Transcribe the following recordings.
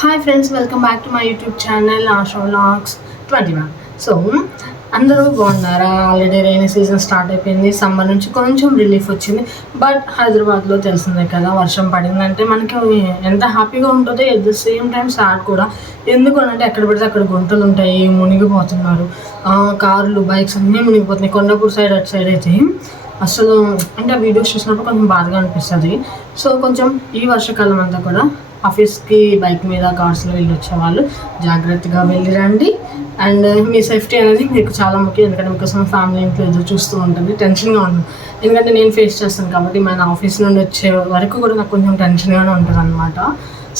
Hi friends, welcome back to my YouTube channel ASHA vlogs 21. So అందరూ బాగున్నారా? Already rainy season start అయిపోయింది. Summer నుంచి కొంచెం రిలీఫ్ వచ్చింది. బట్ హైదరాబాద్లో తెలిసిందే కదా, వర్షం పడిందంటే మనకి ఎంత హ్యాపీగా ఉంటుందో at the same time sad కూడా. ఎందుకు అంటే ఎక్కడ పడితే అక్కడ గుంటలు ఉంటాయి, మునిగిపోతున్నారు. కార్లు, బైక్స్ అన్నీ మునిగిపోతున్నాయి. కొండపూర్ సైడ్ అటు సైడ్ అయితే అసలు అంటే ఆ వీడియోస్ చూసినప్పుడు కొంచెం బాధగా అనిపిస్తుంది. సో కొంచెం ఈ వర్షాకాలం అంతా కూడా ఆఫీస్కి బైక్ మీద, కార్స్లో వెళ్ళి వచ్చేవాళ్ళు జాగ్రత్తగా వెళ్ళి రండి. అండ్ మీ సేఫ్టీ అనేది మీకు చాలా ముఖ్యం. ఎందుకంటే మీకోసం ఫ్యామిలీ ఇంట్లో ఎదురు చూస్తూ ఉంటుంది, టెన్షన్గా ఉంటుంది. ఎందుకంటే నేను ఫేస్ చేస్తాను కాబట్టి మన ఆఫీస్ నుండి వచ్చే వరకు కూడా నాకు కొంచెం టెన్షన్గానే ఉంటుంది అనమాట.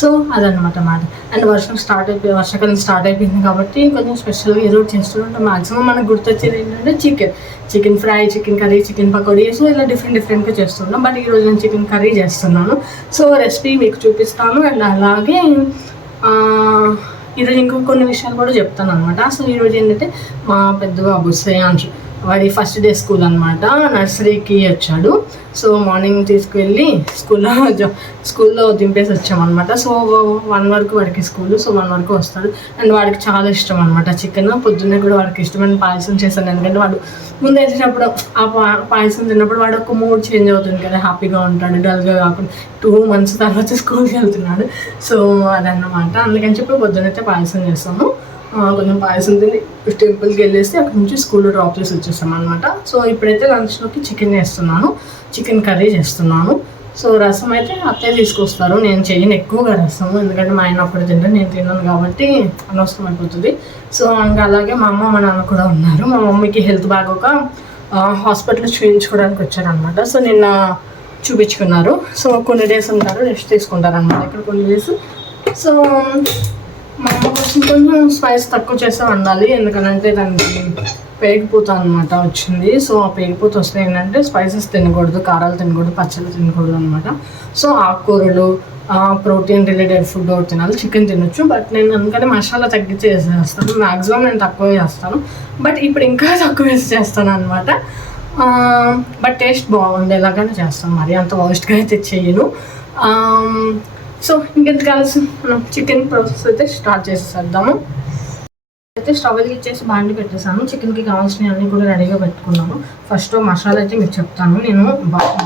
సో అదనమాట మాట. అండ్ వర్షాకాలం స్టార్ట్ అయిపోయింది కాబట్టి కొంచెం స్పెషల్గా ఏదో చేస్తుంటాం. మ్యాక్సిమం మనకు గుర్తొచ్చేది ఏంటంటే chicken fry, chicken curry, chicken pakodi. So ఇలా డిఫరెంట్గా చేస్తున్నాం. బట్ ఈరోజు నేను చికెన్ కర్రీ చేస్తున్నాను. సో రెసిపీ మీకు చూపిస్తాను. అండ్ అలాగే ఈరోజు ఇంకో కొన్ని విషయాలు కూడా చెప్తాను అనమాట. సో ఈరోజు ఏంటంటే మా పెద్ద బాబు శ్రేయాంశ్, వాడి ఫస్ట్ డే స్కూల్ అనమాట. నర్సరీకి వచ్చాడు. సో మార్నింగ్ తీసుకువెళ్ళి స్కూల్లో దింపేసి వచ్చామన్నమాట. సో 1 వరకు వాడికి స్కూల్. సో 1 వరకు వస్తాడు. అండ్ వాడికి చాలా ఇష్టం అనమాట చికెన్. పొద్దున్నే కూడా వాడికి ఇష్టమైన పాయసం చేశాను. ఎందుకంటే వాడు ముందు వెళ్ళినప్పుడు ఆ పాయసం తిన్నప్పుడు వాడు ఒక మూడ్ చేంజ్ అవుతుంది కదా, హ్యాపీగా ఉంటాడు, డల్గా కాకుండా. 2 months తర్వాత స్కూల్కి వెళ్తున్నాడు. సో అదన్నమాట. అందుకని చెప్పి పొద్దునైతే పాయసం చేస్తాము. కొంచెం పాయసం తిని టెంపుల్కి వెళ్ళేసి అక్కడి నుంచి స్కూల్లో డ్రాప్ చేసి వచ్చేస్తాం అనమాట. సో ఇప్పుడైతే లంచ్లోకి చికెన్ కర్రీ చేస్తున్నాను. సో రసం అయితే అత్తయ్య తీసుకొస్తారు, నేను చేయను ఎక్కువగా రసము. ఎందుకంటే మా ఆయన అప్పుడు తింటే నేను తిన్నాను కాబట్టి అనవసరం అయిపోతుంది. సో ఇంకా అలాగే మా అమ్మ, మా నాన్న కూడా ఉన్నారు. మా మమ్మీకి హెల్త్ బాగోక హాస్పిటల్లో చూపించుకోవడానికి వచ్చారనమాట. సో నిన్న చూపించుకున్నారు. సో కొన్ని డేస్ ఉంటారు, రెస్ట్ తీసుకుంటారు అనమాట ఇక్కడ కొన్ని డేస్. సో మా అమ్మ కోసం కొంచెం స్పైస్ తక్కువ చేస్తే వండాలి. ఎందుకంటే దానికి పేగిపోత అనమాట వచ్చింది. సో ఆ పేగిపోత వస్తే ఏంటంటే స్పైసెస్ తినకూడదు, కారాలు తినకూడదు, పచ్చళ్ళు తినకూడదు అనమాట. సో ఆకుకూరలు, ప్రోటీన్ రిలేటెడ్ ఫుడ్ ఒకటి తినాలి. చికెన్ తినొచ్చు. బట్ నేను అందుకని మసాలా తగ్గించి వేసేస్తాను. మ్యాక్సిమం నేను తక్కువ చేస్తాను. బట్ ఇప్పుడు ఇంకా తక్కువ వేసి చేస్తాను అనమాట. బట్ టేస్ట్ బాగుండేలాగానే చేస్తాను, మరి అంత వర్స్ట్గా అయితే చేయను. సో ఇంకెంత కావాల్సి మనం చికెన్ ప్రాసెస్ అయితే స్టార్ట్ చేసేద్దాము. అయితే స్టవ్ వెలిగించేసి బాండి పెట్టేసాను. చికెన్కి కావాల్సినవి అన్నీ కూడా రెడీగా పెట్టుకున్నాను. ఫస్ట్ మసాలా అయితే మీకు చెప్తాను. నేను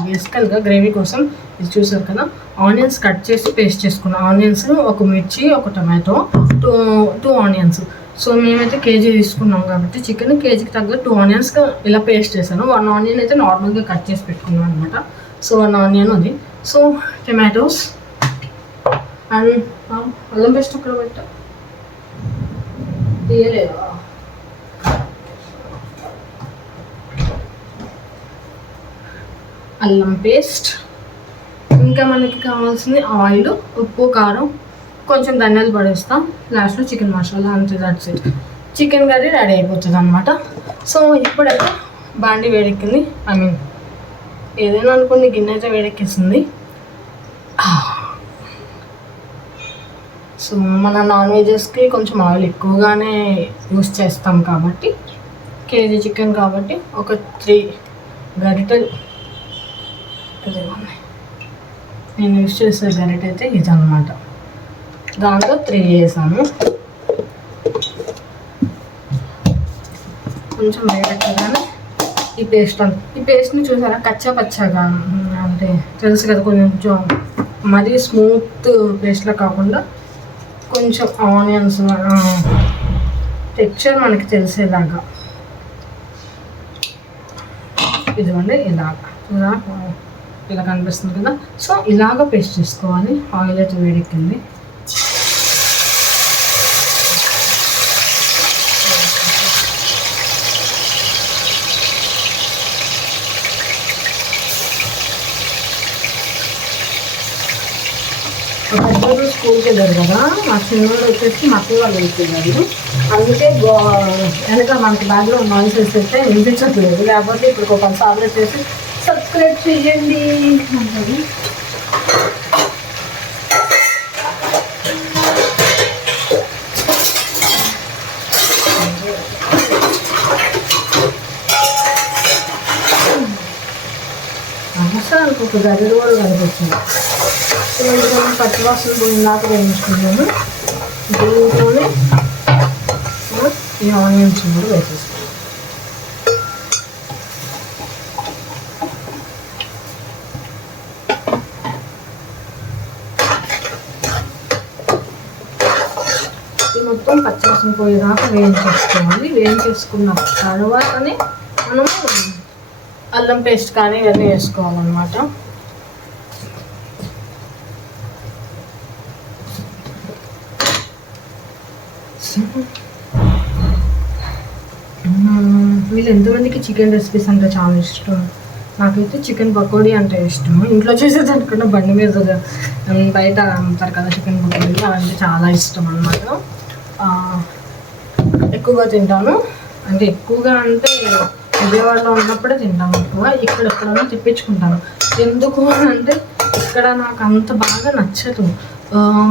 బేసికల్గా గ్రేవీ కోసం ఇది చూసారు కదా, ఆనియన్స్ కట్ చేసి పేస్ట్ చేసుకున్నాను. ఆనియన్స్, ఒక మిర్చి, ఒక టమాటో, టూ ఆనియన్స్. సో మేమైతే కేజీ తీసుకున్నాం కాబట్టి చికెన్ కేజీకి తగ్గ 2 ఆనియన్స్ ఇలా పేస్ట్ చేశాను. 1 ఆనియన్ అయితే నార్మల్గా కట్ చేసి పెట్టుకున్నాను అనమాట. సో 1 ఆనియన్ అది. సో టమాటోస్ అండ్ అల్లం పేస్ట్ అక్కడ పెట్టా తీయలేదా? అల్లం పేస్ట్, ఇంకా మనకి కావాల్సింది ఆయిల్, ఉప్పు, కారం, కొంచెం ధనియాలు పడేస్తాం, లాస్ట్లో చికెన్ మసాలా, అంతే. That's it. Chicken curry ready అయిపోతుంది అనమాట. సో ఇప్పుడైతే బాండి వేడెక్కింది. ఏదైనా అనుకోండి, గిన్నె అయితే వేడెక్కిస్తుంది. సో మన నాన్ వెజెస్కి కొంచెం ఆయిల్ ఎక్కువగానే యూస్ చేస్తాం కాబట్టి, కేజీ చికెన్ కాబట్టి ఒక 3 గరిటెలు నేను యూస్ చేసే గరిటె అయితే ఇదన్నమాట. దాంతో 3 వేసాను. కొంచెం వేడెక్కగానే ఈ పేస్ట్ని చూసారా, కచ్చా పచ్చాగా అంటే తెలుసు కదా, కొంచెం మరీ స్మూత్ పేస్ట్లా కాకుండా కొంచెం ఆనియన్స్ టెక్స్చర్ మనకి తెలిసేలాగా, ఇదిగోండి ఇలా కనిపిస్తుంది కదా. సో ఇలాగ పేస్ట్ చేసుకోవాలి. ఆయిల్ అయితే వేడెక్కింది. పెద్దోడు స్కూల్కి వెళ్ళారు కదా, మా చిన్నోడు వచ్చేసి మా అక్క వాళ్ళు వెళ్తున్నారు. అందుకే వెనక మనకి బ్యాగ్లో నాయిస్ అయితే వినిపించట్లేదు. లేకపోతే ఇప్పుడు ఒక 10 సార్లు వచ్చేసి సబ్స్క్రైబ్ చేయండి అంటారు. అవసరానికి ఒక గదిలో కూడా కనిపిస్తుంది. పచ్చివాసన పోయిన దాకా వేయించుకున్నాము. దీంట్లోనే ఈ ఆనియన్స్ కూడా వేసేస్తాం. ఇది మొత్తం పచ్చివాసన పోయేదాకా వేయించేసుకోవాలి. వేయించేసుకున్న తర్వాతనే మనము అల్లం పేస్ట్ కానీ ఇవన్నీ వేసుకోవాలన్నమాట. వీళ్ళు ఎంతమందికి చికెన్ రెసిపీస్ అంటే చాలా ఇష్టం. నాకైతే చికెన్ పకోడీ అంటే ఇష్టం. ఇంట్లో చేసేదనుకున్న బండి మీద బయట అమ్ముతారు కదా చికెన్ పకోడీ, అవంటే చాలా ఇష్టం అన్నమాట. ఎక్కువగా తింటాను. అంటే ఎక్కువగా అంటే విజయవాడలో ఉన్నప్పుడే తింటాను ఎక్కువ. ఇక్కడ ఎప్పుడైనా తెప్పించుకుంటాను. ఎందుకు అంటే ఇక్కడ నాకు అంత బాగా నచ్చదు.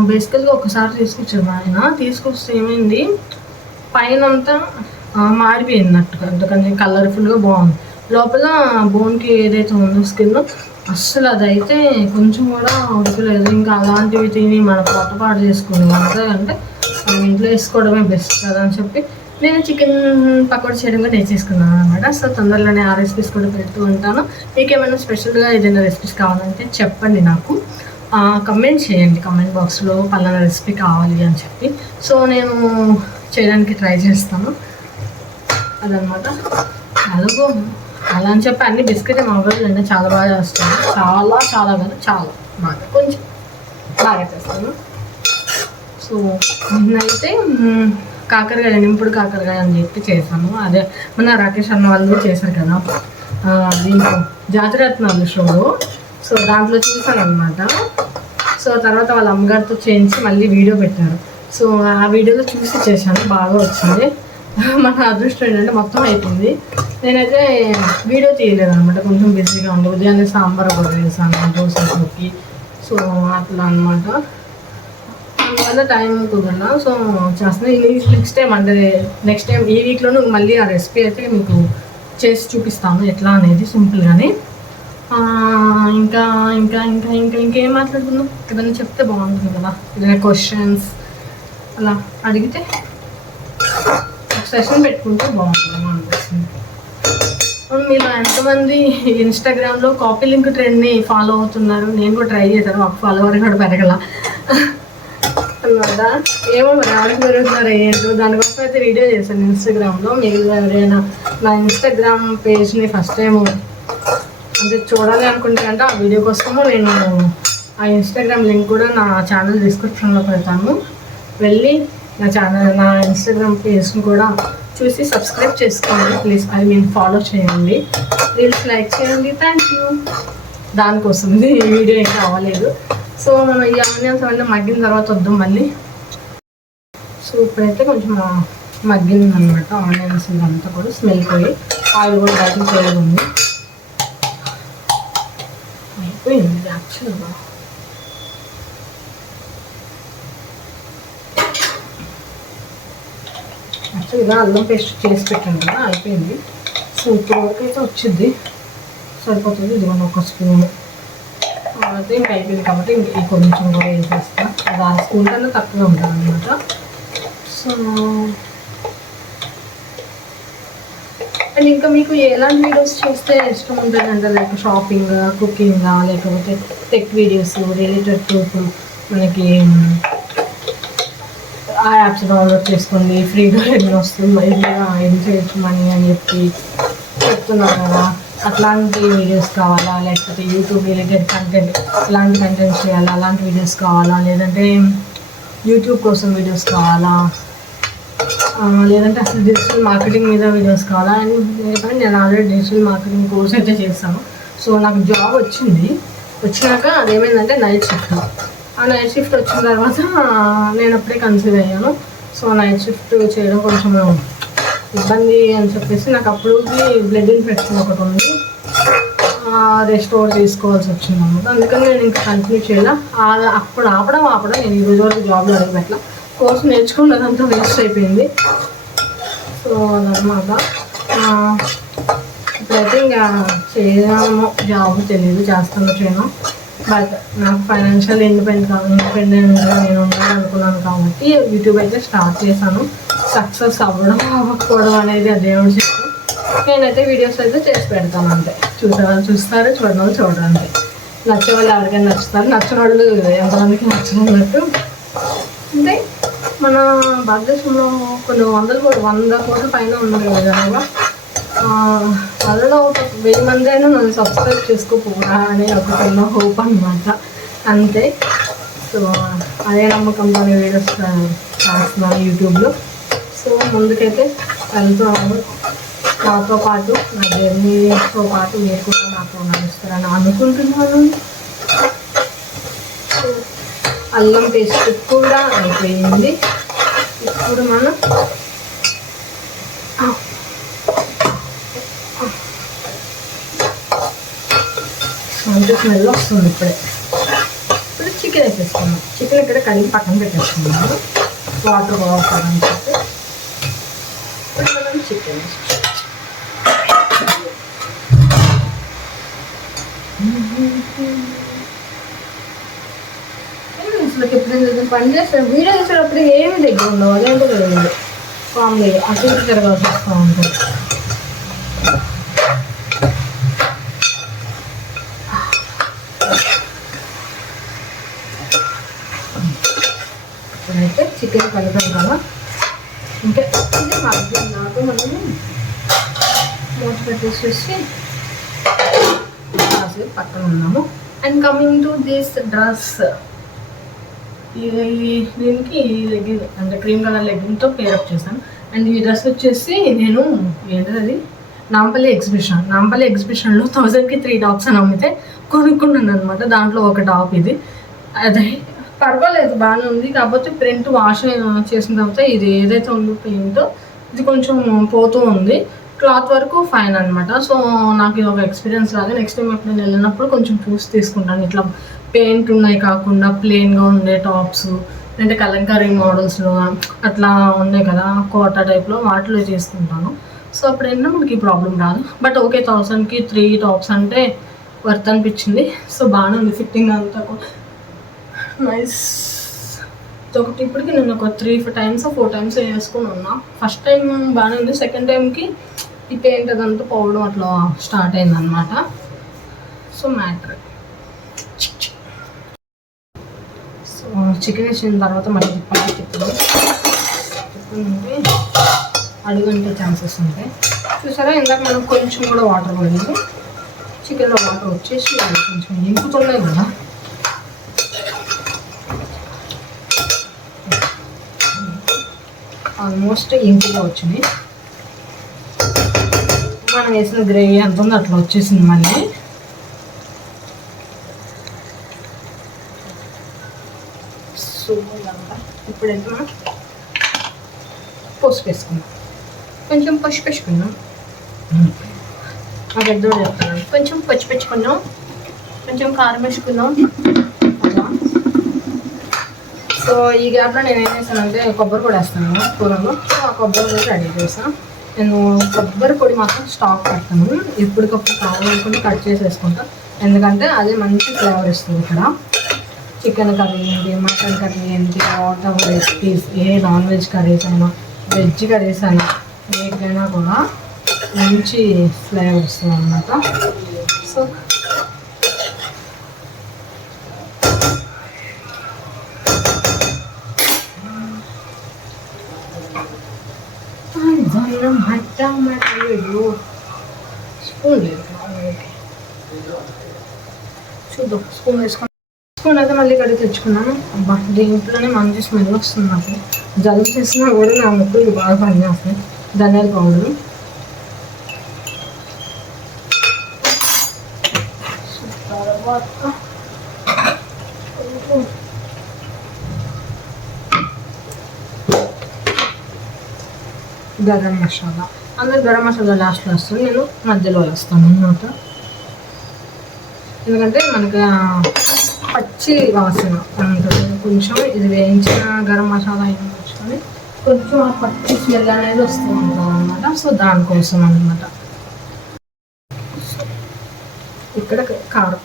బేసికల్గా ఒకసారి తీసుకొచ్చారు ఆయన. తీసుకొస్తే ఏమైంది, పైన అంతా మాడిపోయినట్టుగా, అంటే కొంచెం కలర్ఫుల్గా బాగుంది. లోపల బోన్కి ఏదైతే ఉందో స్కిన్ అస్సలు అదైతే కొంచెం కూడా ఉడకలేదు. ఇంకా అలాంటివి తిని మన పొట్టపాటు చేసుకుని అంతే అంటే మనం ఇంట్లో వేసుకోవడమే బెస్ట్ కదా అని చెప్పి నేను చికెన్ పకోడీ చేయడం కూడా నేర్చేసుకున్నాను అనమాట. సో తొందరలోనే ఆ రెసిపీస్ కూడా పెడుతూ ఉంటాను. మీకు ఏమైనా స్పెషల్గా ఏదైనా రెసిపీస్ కావాలంటే చెప్పండి, నాకు కమెంట్ చేయండి కామెంట్ బాక్స్లో పలానా రెసిపీ కావాలి అని చెప్పి. సో నేను చేయడానికి ట్రై చేస్తాను అదనమాట. అలాగో అలా అని చెప్పి అన్ని బిస్కెట్ మామూలు అంటే చాలా బాగా చేస్తాను. చాలా చాలా కాదు, చాలా బాగా, కొంచెం బాగా చేస్తాను. సో నేనైతే కాకరకాయ, నింపుడు కాకరకాయ అని చెప్పి చేశాను. అదే మన రాకేష్ అన్న వాళ్ళు చేశారు కదా దీంట్లో జాతిరత్నాలు షోలో. సో దాంట్లో చూసాను అనమాట. సో తర్వాత వాళ్ళ అమ్మగారితో చేయించి మళ్ళీ వీడియో పెట్టారు. సో ఆ వీడియోలో చూసి చేశాను, బాగా వచ్చింది. మన అదృష్టం ఏంటంటే మొత్తం అయిపోయింది. నేనైతే వీడియో తీయలేదు అనమాట, కొంచెం బిజీగా ఉంది. ఉదయాన్నే సాంబార్ ఒకటి వేసాను దోశలోకి. సో అట్లా అనమాట, అందువల్ల టైం కుదరలా. సో చేస్తాను నెక్స్ట్ టైం, అంటే నెక్స్ట్ టైం ఈ వీక్లోనూ మళ్ళీ ఆ రెసిపీ అయితే మీకు చేసి చూపిస్తాను ఎట్లా అనేది సింపుల్గానే. ఇంకా ఇంకా ఇంకా ఇంకా ఇంకేం మాట్లాడుకుందాం, ఏదైనా చెప్తే బాగుంటుంది కదా, ఏదైనా క్వశ్చన్స్ అలా అడిగితే సెషన్ పెట్టుకుంటే బాగుంటుంది అనిపిస్తుంది. మీరు ఎంతమంది ఇన్స్టాగ్రామ్లో కాపీ లింక్ ట్రెండ్ని ఫాలో అవుతున్నారు? నేను కూడా ట్రై చేశాను, మాకు ఫాలోవర్ కూడా పెరగల అనమాట. ఏమో మరి ఎవరికి పెరుగుతున్నారు ఏంటో, దానికోసం అయితే వీడియో చేశాను ఇన్స్టాగ్రామ్లో. మీరు ఎవరైనా నా ఇన్స్టాగ్రామ్ పేజ్ని ఫస్ట్ టైం అంటే చూడాలి అనుకుంటే అంటే ఆ వీడియో కోసము నేను ఆ ఇన్స్టాగ్రామ్ లింక్ కూడా నా ఛానల్ డిస్క్రిప్షన్లో పెడతాను. వెళ్ళి నా ఇన్స్టాగ్రామ్ పేజ్ని కూడా చూసి సబ్స్క్రైబ్ చేసుకోండి ప్లీజ్. ఫాలో చేయండి, రీల్స్ లైక్ చేయండి. Thank you. దానికోసం ఈ వీడియో ఇంకా అవ్వలేదు. సో మనం ఈ ఆనియన్స్ అవన్నీ మగ్గిన తర్వాత వద్దాం మళ్ళీ. సో ఇప్పుడైతే కొంచెం మగ్గింది అనమాట ఆనియన్స్ ఇదంతా కూడా, స్మెల్ పోయి ఆయిల్ కూడా బయటకు చేయడం అయిపోయింది యాక్చువల్గా. యాక్చువల్గా అల్లం పేస్ట్ చేసి పెట్టాను కదా, అయిపోయింది. సో ఇప్పుడు వరకు అయితే వచ్చింది, సరిపోతుంది. ఇదిగోండి ఒక స్పూన్ అయితే ఇంకా అయిపోయింది కాబట్టి ఇంక కొంచెం కూడా వేసేస్తాను. అది ఆ స్పూన్ కన్నా తక్కువగా ఉంటుంది అనమాట. సో అండ్ ఇంకా మీకు ఎలాంటి వీడియోస్ చేస్తే ఇష్టం ఉంటుంది అంటే లైక్ షాపింగ్, కుకింగ్, లేకపోతే టెక్ వీడియోస్ రిలేటెడ్ టు మనకి ఆ యాప్స్ డౌన్లోడ్ చేసుకోండి ఫ్రీగా ఎన్ని వస్తుంది, ఇలాగా ఏం చేయొచ్చు మనీ అని చెప్పి చెప్తున్నారు కదా, అట్లాంటి వీడియోస్ కావాలా, లేకపోతే యూట్యూబ్ రిలేటెడ్ కంటెంట్ ఇలాంటి కంటెంట్ చేయాలా, అలాంటి వీడియోస్ కావాలా, లేదంటే యూట్యూబ్ కోసం వీడియోస్ కావాలా, లేదంటే అసలు డిజిటల్ మార్కెటింగ్ మీద వీడియోస్ కావాలా అని చెప్పండి. నేను ఆల్రెడీ డిజిటల్ మార్కెటింగ్ కోర్స్ అయితే చేస్తాను. సో నాకు జాబ్ వచ్చినాక అదేమైందంటే నైట్ షిఫ్ట్. ఆ నైట్ షిఫ్ట్ వచ్చిన తర్వాత నేను అప్పుడే కన్సీవ్ అయ్యాను. సో నైట్ షిఫ్ట్ చేయడం కొంచెం ఇబ్బంది అని చెప్పేసి నాకు అప్పుడుకి బ్లడ్ ఇన్ఫెక్షన్ ఒకటి ఉంది, రెస్టోర్ తీసుకోవాల్సి వచ్చింది అనమాట. అందుకని నేను ఇంకా కంటిన్యూ చేయాలి. అప్పుడు ఆపడం నేను ఈ రోజు వరకు జాబ్లో అడగట్లా, కోర్స్ నేర్చుకున్నదంతా వేస్ట్ అయిపోయింది. సో అదనమాట. ఇప్పుడైతే ఇంకా చేయడము జాబ్ తెలియదు, చేస్తాను చేయను. బట్ నాకు ఫైనాన్షియల్ ఇండిపెండెంట్గా నేను ఉండాలనుకున్నాను కాబట్టి యూట్యూబ్ అయితే స్టార్ట్ చేశాను. సక్సెస్ అవ్వడం అవ్వకపోవడం అనేది ఆ దేవుడు చెప్పు. నేనైతే వీడియోస్ అయితే చేసి పెడతాను అంతే. చూసేవాళ్ళు చూస్తారు, చూడడం చూడడం అంతే. నచ్చే వాళ్ళు ఎవరికైనా నచ్చుతారు, నచ్చిన వాళ్ళు ఎంతమందికి నచ్చినట్టు. అంటే మన భారతదేశంలో కొన్ని 100 కోట్ల పైన ఉన్నారు కదా జనాభా. వాళ్ళలో ఒక 1000 మంది అయినా నన్ను సబ్స్క్రైబ్ చేసుకోపోరా అనే ఒక చిన్న హోప్ అనమాట, అంతే. సో అదే నమ్మకంతో వీడియోస్ చేస్తున్నాను యూట్యూబ్లో. సో ముందుకైతే వెళ్తున్నాను. నాతో పాటు నా జర్నీతో పాటు మీరు కూడా నాతో నడుస్తారని అనుకుంటున్నాను. సో అల్లం పేస్ట్ కూడా అయిపోయింది. ఇప్పుడు మనం మంచి స్మెల్ వస్తుంది. ఇప్పుడు చికెన్ వేసేసుకున్నాం. చికెన్ ఇక్కడ కడిగి పక్కన పెట్టేసుకున్నాము, వాటర్ పోవాలని చెప్పి. ఇప్పుడు మనం చికెన్ అసలు ఎప్పుడైనా పని చేస్తాను వీడియో చేసేటప్పుడు ఏమి దగ్గర ఉండవు. అదేంటో తెలియదు, కామెడీ అటు ఇటు తిరగాల్సి వస్తూ ఉంటుంది. ఇప్పుడైతే చికెన్ కలిపాం కదా, ఇంకా ఇది మగ్గినాక మనము మూత పెట్టేసేసి కాసేపు పక్కన ఉన్నాము. And coming to this dress, దీనికి ఈ లెగ్గింగ్ అంటే క్రీమ్ కలర్ లెగ్గింగ్తో పేరప్ చేశాను. అండ్ ఈ డ్రెస్ వచ్చేసి నేను ఏంటది నాంపల్లి ఎగ్జిబిషన్లో 1000కి 3 టాప్స్ అని అమ్మితే కొనుక్కున్నాను అనమాట. దాంట్లో ఒక టాప్ ఇది. అదే పర్వాలేదు, బాగానే ఉంది. కాకపోతే ప్రింట్ వాష్ చేసిన తర్వాత ఇది ఏదైతే ఉందో పెయింట్ ఇది కొంచెం పోతూ ఉంది. క్లాత్ వరకు ఫైన్ అనమాట. సో నాకు ఇది ఒక ఎక్స్పీరియన్స్ లాగా. నెక్స్ట్ టైం ఎప్పుడు నేను వెళ్ళినప్పుడు కొంచెం చూసి తీసుకుంటాను. ఇట్లా పెయింట్ ఉన్నాయి కాకుండా ప్లెయిన్గా ఉండే టాప్స్, అంటే కలంకారీ మోడల్స్లో అట్లా ఉన్నాయి కదా కోటా టైప్లో, వాటిలో చేసుకుంటాను. సో అప్పుడు ఏంటంటే మనకి ప్రాబ్లం రాదు. బట్ ఓకే, 1000కి 3 టాప్స్ అంటే వర్త్ అనిపించింది. సో బాగానే ఉంది ఫిట్టింగ్ అంతా నైస్. ఒకటి ఇప్పటికి నేను ఒక 3 times 4 times వేసుకొని ఉన్నా. ఫస్ట్ టైం బాగానే ఉంది, సెకండ్ టైంకి ఈ పెయింట్ అదంతా పోవడం అట్లా స్టార్ట్ అయింది అనమాట. So matter. సో చికెన్ వేసిన తర్వాత మళ్ళీ తిప్పుకుంటే అడుగంటే ఛాన్సెస్ ఉంటాయి. చూసారా, ఇందాక మనం కొంచెం కూడా వాటర్ పడింది. చికెన్లో వాటర్ వచ్చేసి కొంచెం ఇంపుతున్నాయి కదా. ఆల్మోస్ట్ ఇంపుగా వచ్చినాయి. మనం వేసిన గ్రేవీ ఎంత ఉందో అట్లా వచ్చేసింది మళ్ళీ. ఇప్పుడైతే మనం పసుపు వేసుకున్నాం, కొంచెం పసుపు వేసుకున్నాం. ఆ పెద్దోడు చెప్తున్నాను, కొంచెం పచ్చి పెట్టుకున్నాం, కొంచెం కారం వేసుకున్నాం అలా. సో ఈ గ్యాప్లో నేను ఏం చేస్తానంటే కొబ్బరి పొడి వేస్తాను కూరలో. సో ఆ కొబ్బరి పొడి రెడీ చేస్తాను. నేను కొబ్బరి పొడి మాత్రం స్టాక్ పెడతాను, ఎప్పటికప్పుడు కావాలనుకుంటే కట్ చేసి వేసుకుంటాను. ఎందుకంటే అది మంచి ఫ్లేవర్ ఇస్తుంది. ఇక్కడ చికెన్ కర్రీ ఏంటి, మటన్ కర్రీ ఏంటి, what ever recipes, A non veg curries అయినా వెజ్ కర్రీస్ అయినా ఏదైనా కూడా మంచి ఫ్లేవర్ వస్తుంది అన్నమాట. సో స్పూన్ లేదు, చూద్దాం. స్పూన్ వేసుకొని స్పూన్ అయితే మళ్ళీ కడిగి తెచ్చుకున్నాను. అబ్బా, దీంట్లోనే మంచి స్మెల్ వస్తుంది. నాకు జలుబు చేసినా కూడా నా ముక్కులు బాగా పనిచేస్తాయి. ధనియాల పౌడరు తర్వాత గరం మసాలా. అందరు గరం మసాలా లాస్ట్లో వస్తుంది, నేను మధ్యలో వేస్తాను అన్నమాట. ఎందుకంటే మనకి పచ్చి వాసన ఉంటుంది. కొంచెం ఇది వేయించిన గరం మసాలా అయినా వచ్చుకొని కొంచెం ఆ పచ్చి స్మెల్ అనేది వస్తూ ఉంటుంది అన్నమాట. సో దానికోసం అన్నమాట. ఇక్కడ కారం,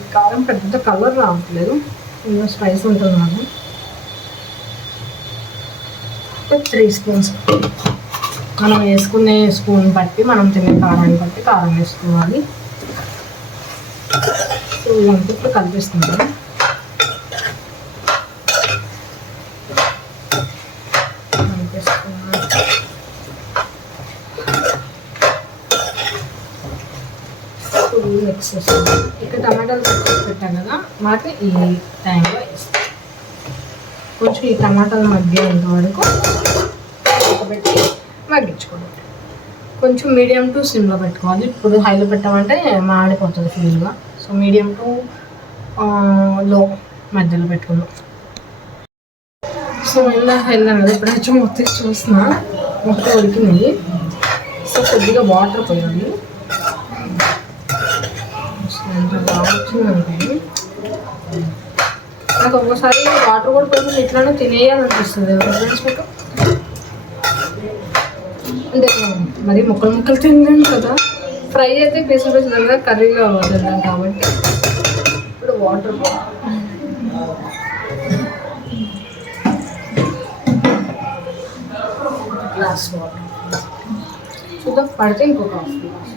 ఈ కారం పెద్ద కలర్ రావట్లేదు, ఇందులో స్పైస్ ఉంటుంది మనం 3 స్పూన్స్. మనం వేసుకునే స్పూన్ బట్టి మనం తినే కారాన్ని బట్టి కారం వేసుకోవాలి. సో ఇదంతా ఇప్పుడు కలిపిస్తున్నాను. మిక్స్ చేస్తాను. ఇక్కడ టమాటాలు పెట్టాను కదా, వాటిని ఈ టైంలో వేస్తాను. కొంచెం ఈ టమాటాలు మగ్గేంత వరకు పెట్టి మగ్గించుకోవాలి. కొంచెం మీడియం టు సిమ్లో పెట్టుకోవాలి. ఇప్పుడు హైలో పెట్టామంటే మాడిపోతుంది ఫుల్గా. సో మీడియం టు లో మధ్యలో పెట్టుకున్నాం. సో ఇందాక వెళ్ళాను కదా, ఇప్పుడు వచ్చి మొత్తం చూస్తున్నా మొత్తం ఉడికింది. సో కొద్దిగా వాటర్ పోయాలి. ఎంత బాగా వచ్చిందంటే నాకు ఒక్కోసారి వాటర్ కూడా పోయి ఇట్లానే తినేయాలనిపిస్తుంది. ఫ్రెండ్స్ మీకు అంటే మరి ముక్కలు తిన్నాను కదా, ఫ్రై అయితే పీసులుగా కర్రీలో తిన్నాం కాబట్టి ఇప్పుడు వాటర్ గ్లాస్ వాటర్ చూద్దాం, పడితే ఇంకొక హాఫ్ గ్లాస్.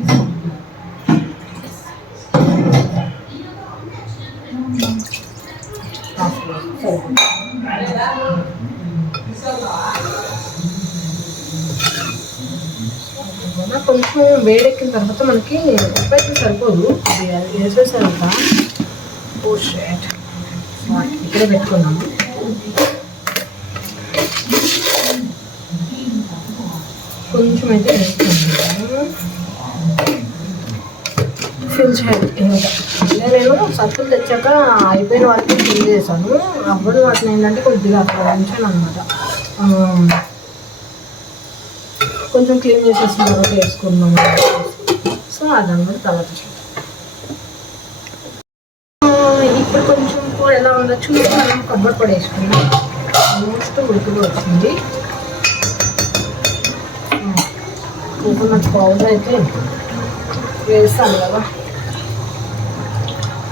కొంచెం వేడెక్కిన తర్వాత మనకి ఉప్పు అయితే సరిపోదు, అది వేసేసాక ఇక్కడే పెట్టుకున్నాము. కొంచెం అయితే వేసుకున్నాము. ఫిల్ చేయాలి. ఇంకా నేను సరుకులు తెచ్చాక అయిపోయిన వాటిని ఫిల్ చేశాను. అప్పుడు వాటిని ఏంటంటే కొద్దిగా అక్కడ ఉంచాను అనమాట. కొంచెం క్లీన్ చేసేసిన తర్వాత వేసుకున్నాము. సో అదన్నమాట తర్వాత ఇప్పుడు కొంచెం కూర ఎలా ఉండొచ్చు, మనం కొబ్బరి పొడి వేసుకున్నాం. ఆల్మోస్ట్ ఉడికిగా వచ్చింది. కోకోనట్ పౌడర్ అయితే వేస్తాను కదా,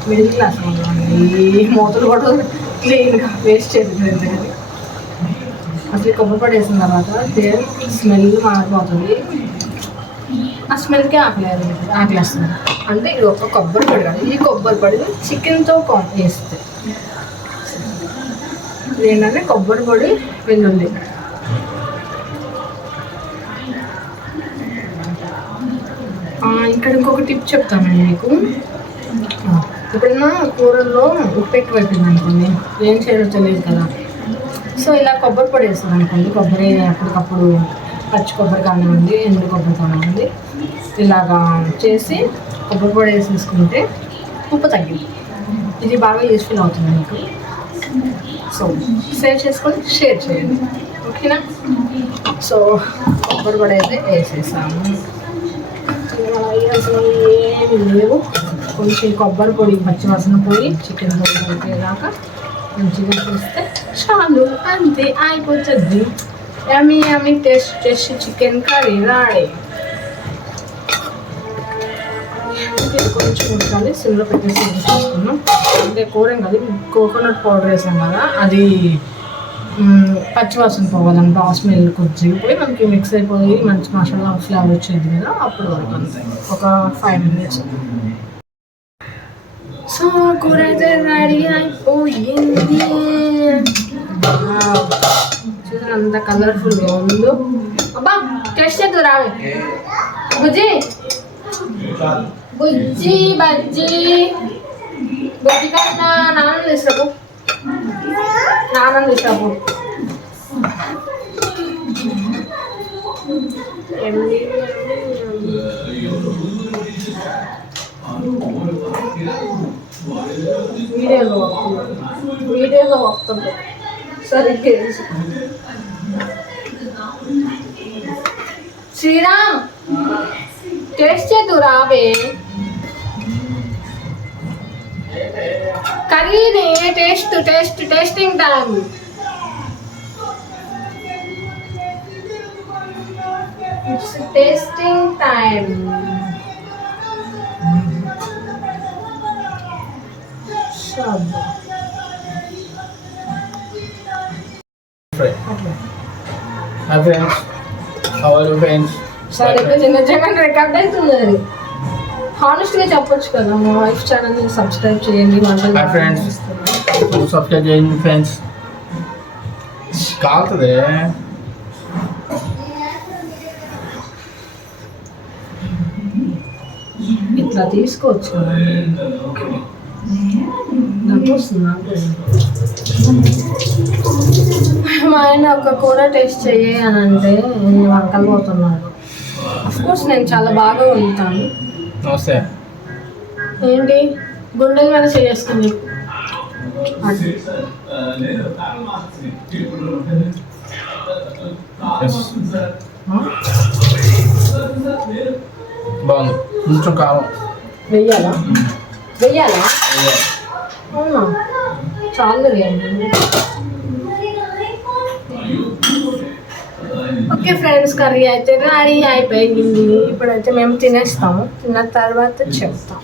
మిడిల్ క్లాస్ ఈ మూతలు కూడా క్లీన్గా వేస్ట్ చేసింది. అసలు కొబ్బరి పొడి వేసిన తర్వాత స్మెల్ మారిపోతుంది. ఆ స్మెల్కి ఆకలేస్తుంది. అంటే ఇది ఒక కొబ్బరి పొడి కాదు, ఈ కొబ్బరి పొడి చికెన్తో వేస్తే ఏంటంటే కొబ్బరి పొడి వెల్లుల్లి. ఇక్కడ ఇంకొక టిప్ చెప్తానండి మీకు. ఎప్పుడైనా కూరల్లో ఉప్పు ఎక్కువైపోయింది అనుకోండి, ఏం చేయాలో తెలియదు కదా. సో ఇలా కొబ్బరి పొడి వేస్తాను అనుకోండి, కొబ్బరి అప్పటికప్పుడు పచ్చి కొబ్బరి కానివ్వండి, ఎండు కొబ్బరి కానివ్వండి, ఇలాగా చేసి కొబ్బరి పొడి వేసేసుకుంటే ఉప్పు తగ్గింది. ఇది బాగా యూస్ఫుల్ అవుతుంది మీకు. సో సేవ్ చేసుకొని షేర్ చేయండి, ఓకేనా. సో కొబ్బరి పొడి అయితే వేసేసాము. అసలు ఏమి లేవు. కొంచెం కొబ్బరి పొడి పచ్చివాసన పోయి చికెన్ పొడి కలిపేదాకా మంచిగా చేస్తే చాలు, అంతే అయిపోతుంది. యమ్మీ యమ్మీ టేస్ట్ చికెన్ కర్రీ రెడీ. కొంచెం ఉడకాలి, సిమ్లో పెట్టేసి చేసుకున్నాం. అంటే కూర కాదు, కోకోనట్ పౌడర్ వేసాం కదా, అది పచ్చివాసన పోవాలంటే ఆ స్మెల్ కొద్దిగా పోయి మనకి మిక్స్ అయిపోయి మంచి మసాలా ఫ్లేవర్ వచ్చేది కదా, అప్పుడు వరకు అంతే ఒక 5 minutes. సో కూర అయితే రెడీ అయిపోయింది. చూసారు అంత కలర్ఫుల్గా ఉందో. అబ్బా టేస్ట్ చేద్దు రావే బుజ్జి బుజ్జి బజ్జి బుజ్జి కన్నా నాన్న తీసుకు వీడియోలో వస్తుంది సరిగ్గా. శ్రీరామ్ టేస్ట్ చేద్దు రావే కర్రీని. Tasting time. Tasting time. Fry. అట్లా. Hi friends, how are you friends? సరే చిన్న చిన్న రికార్డ్ అవుతుంది అది. హానెస్ట్గా చెప్పొచ్చు కదా, మా వైఫ్ ఛానల్ని సబ్స్క్రైబ్ చేయండి. హాయ్ ఫ్రెండ్స్, సబ్స్క్రైబ్ చేయండి ఫ్రెండ్స్. కాలుతుంది. ఇట్లా తీసుకోవచ్చు కదా, నాకు వస్తుంది నాకు. మా ఆయన ఒక కూర టేస్ట్ చెయ్యి అని అంటే నేను వంకలు పోతున్నాను. అఫ్కోర్స్ నేను చాలా బాగా వండుతాను. నమస్తే. ఏంటి గుండెల మీద చేసుకుంది. బాగుంది. కొంచెం కారం వెయ్యాలా? వెయ్యాలా? అవునా, చాలా వేయండి. ఓకే ఫ్రెండ్స్, కర్రీ అయితే రెడీ అయిపోయింది. ఇప్పుడైతే మేము తినేస్తాము. తిన్న తర్వాత చెప్తాం.